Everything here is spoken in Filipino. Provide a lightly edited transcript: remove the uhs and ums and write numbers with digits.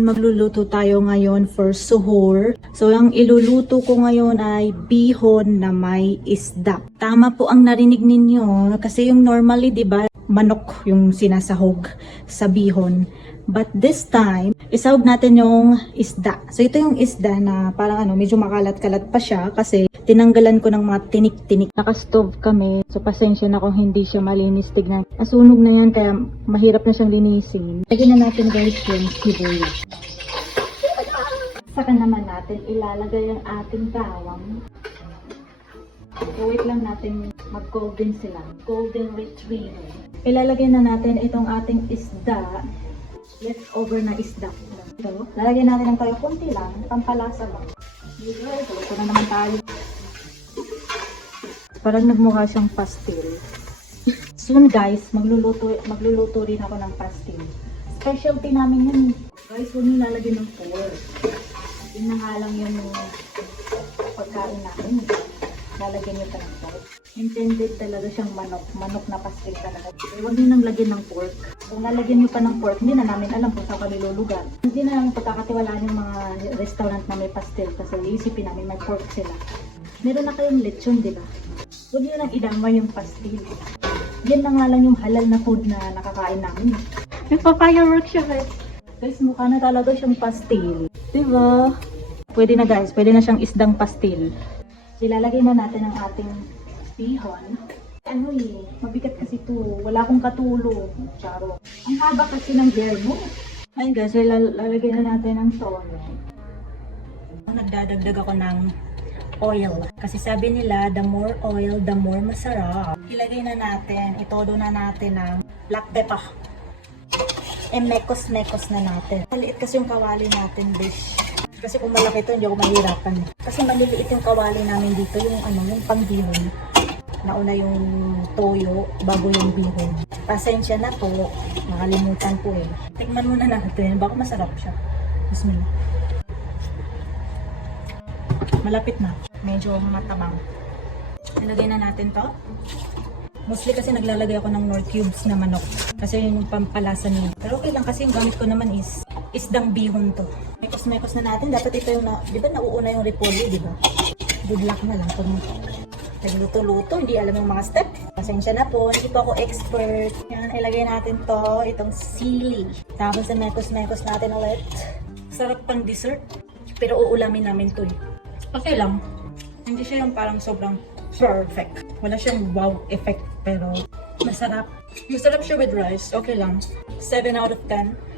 Magluluto tayo ngayon for suhoor. So, ang iluluto ko ngayon ay bihon na may isda. Tama po ang narinig ninyo kasi yung normally, di ba, manok yung sinasahog sa bihon. But this time, isahog natin yung isda. So, ito yung isda na parang medyo makalat-kalat pa siya kasi tinanggalan ko ng mga tinik-tinik. Naka-stove kami. So, pasensya na kung hindi siya malinis tignan. Nasunog na yan kaya mahirap na siyang linisin. Lagyan na natin guys yung sibuyas. Saka naman natin ilalagay ang ating bawang. So, wait lang natin mag-golden sila. Golden retriever. Ilalagay na natin itong ating isda. Leftover na isda. Ito, lalagyan natin ng tayo kunti lang. Pampalasa lang. Ito na naman tayo. Parang nagmukha siyang pastil. Soon guys, magluluto rin ako ng pastil. Specialty namin yun. Guys, huwag nyo lalagyan ng pork. Yun na nga lang yung pagkain namin. Lalagyan nyo pa ng pork. Intended talaga siyang manok. Manok na pastil talaga. Huwag nyo nang lagyan ng pork. Kung lalagyan nyo pa ng pork, hindi na namin alam kung saan kami lulugar. Hindi na namin pagkakatiwalaan yung mga restaurant na may pastil kasi iisipin namin may pork sila. Meron na kayong lechon, di ba? Huwag nyo nang idamay yung pastil. Yan na nga lang yung halal na food na nakakain namin. Nagpa-firework siya guys. Guys, mukha na talaga siyang pastil. Diba? Pwede na guys, pwede na siyang isdang pastil. Ilalagay na natin ang ating bihon. Mabigat kasi ito. Wala akong katulong. Charo. Ang haba kasi ng hair mo. Ayun guys, ilalagay na natin ang toyo. Nagdadagdag ako ng oil. Kasi sabi nila, the more oil, the more masarap. Ilagay na natin, itodo na natin ng black pepper. Mekos-mekos na natin. Maliit kasi yung kawali natin, bish. Kasi kung malaki ito, hindi ako mahirapan. Kasi maliliit yung kawali namin dito, yung yung pangbihon. Nauna yung toyo, bago yung bihon. Pasensya na po, nakalimutan po eh. Tikman muna natin, baka masarap siya. Bismillah. Malapit na. Medyo matabang. Nilagay na natin to. Mostly kasi naglalagay ako ng Knorr cubes na manok. Kasi yun yung pampalasa niya. Pero okay lang kasi yung gamit ko naman is isdang bihon to. Mekos-mekos na natin. Dapat ito yung, di ba nauuna yung repolyo, di ba? Good luck na lang. Kung nagluto-luto, hindi alam yung mga step. Pasensya na po, hindi po ako expert. Yan, ilagay natin to, itong sili. Tapos mekos-mekos natin ulit. Sarap pang dessert. Pero uulamin namin to eh. Okay lang. Hindi siya yung parang sobrang perfect. Wala siyang wow effect pero masarap. Masarap siya with rice. Okay lang. 7 out of 10.